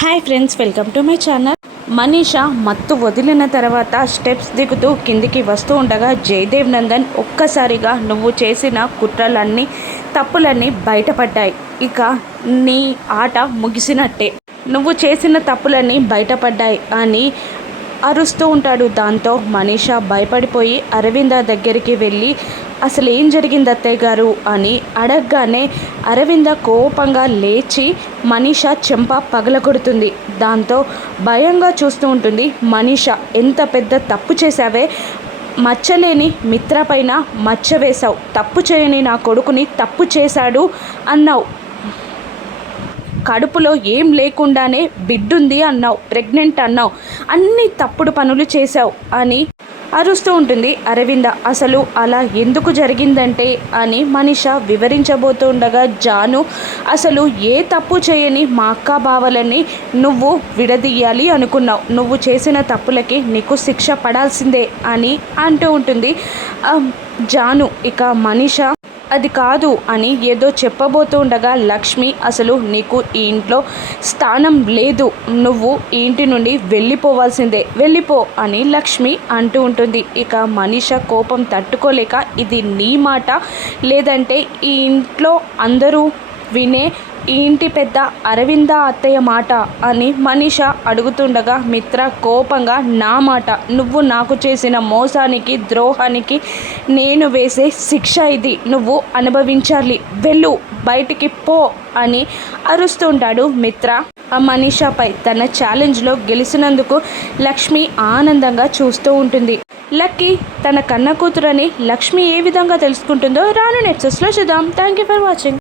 Hi friends welcome to my channel. Manisha మత్తు వదిలిన తర్వాత స్టెప్స్ దిగుతూ కిందికి వస్తూ ఉండగా జయదేవ్ నందన్ ఒక్కసారిగా నువ్వు చేసిన కుట్రలన్నీ తప్పులన్నీ బయటపడ్డాయి. ఇక నీ ఆట ముగిసినట్టే. నువ్వు చేసిన తప్పులన్నీ బయటపడ్డాయి అని అరుస్తూ ఉంటాడు దాంతో మనీషా భయపడిపోయి అరవింద దగ్గరికి వెళ్ళి అసలు ఏం జరిగింది అత్తయ్య గారు అని అడగగానే అరవింద కోపంగా లేచి మనీషా చెంప పగలగొడుతుంది. దాంతో భయంగా చూస్తూ ఉంటుంది మనీష ఎంత పెద్ద తప్పు చేశావే? మచ్చలేని మిత్ర పైన మచ్చ వేశావు. తప్పు చేయని నా కొడుకుని తప్పు చేశాడు అన్నావు. కడుపులో ఏం లేకుండానే బిడ్డుంది అన్నావు ప్రెగ్నెంట్ అన్నావు. అన్ని తప్పుడు పనులు చేశావు అని అరుస్తూ ఉంటుంది. అరవింద అసలు అలా ఎందుకు జరిగిందంటే అని మనిష వివరించబోతుండగా జాను అసలు ఏ తప్పు చేయని మా అక్క బావలని నువ్వు విడదీయాలి అనుకున్నావు. నువ్వు చేసిన తప్పులకి నీకు శిక్ష పడాల్సిందే అని అంటూ ఉంటుంది. జాను ఇక మనిష అది కాదు అని ఏదో చెప్పబోతూ ఉండగా లక్ష్మి అసలు నీకు ఈ ఇంట్లో స్థానం లేదు. నువ్వు ఈ ఇంటి నుండి వెళ్ళిపోవాల్సిందే. వెళ్ళిపో అని లక్ష్మి అంటూ ఉంటుంది. ఇక మనిష కోపం తట్టుకోలేక ఇది నీ మాట. లేదంటే ఈ ఇంట్లో అందరూ వినే ఈ ఇంటి పెద్ద అరవింద అత్తయ్య మాట అని మనీష అడుగుతుండగా మిత్ర కోపంగా నా మాట నువ్వు నాకు చేసిన మోసానికి ద్రోహానికి నేను వేసే శిక్ష ఇది. నువ్వు అనుభవించాలి. వెళ్ళు బయటికి పో అని అరుస్తుంటాడు మిత్ర. ఆ మనీషాపై తన ఛాలెంజ్లో గెలిచినందుకు లక్ష్మి ఆనందంగా చూస్తూ ఉంటుంది. లక్కీ తన కన్న కూతురని లక్ష్మి ఏ విధంగా తెలుసుకుంటుందో రాను నెట్సెస్లో చూద్దాం. Thank you for watching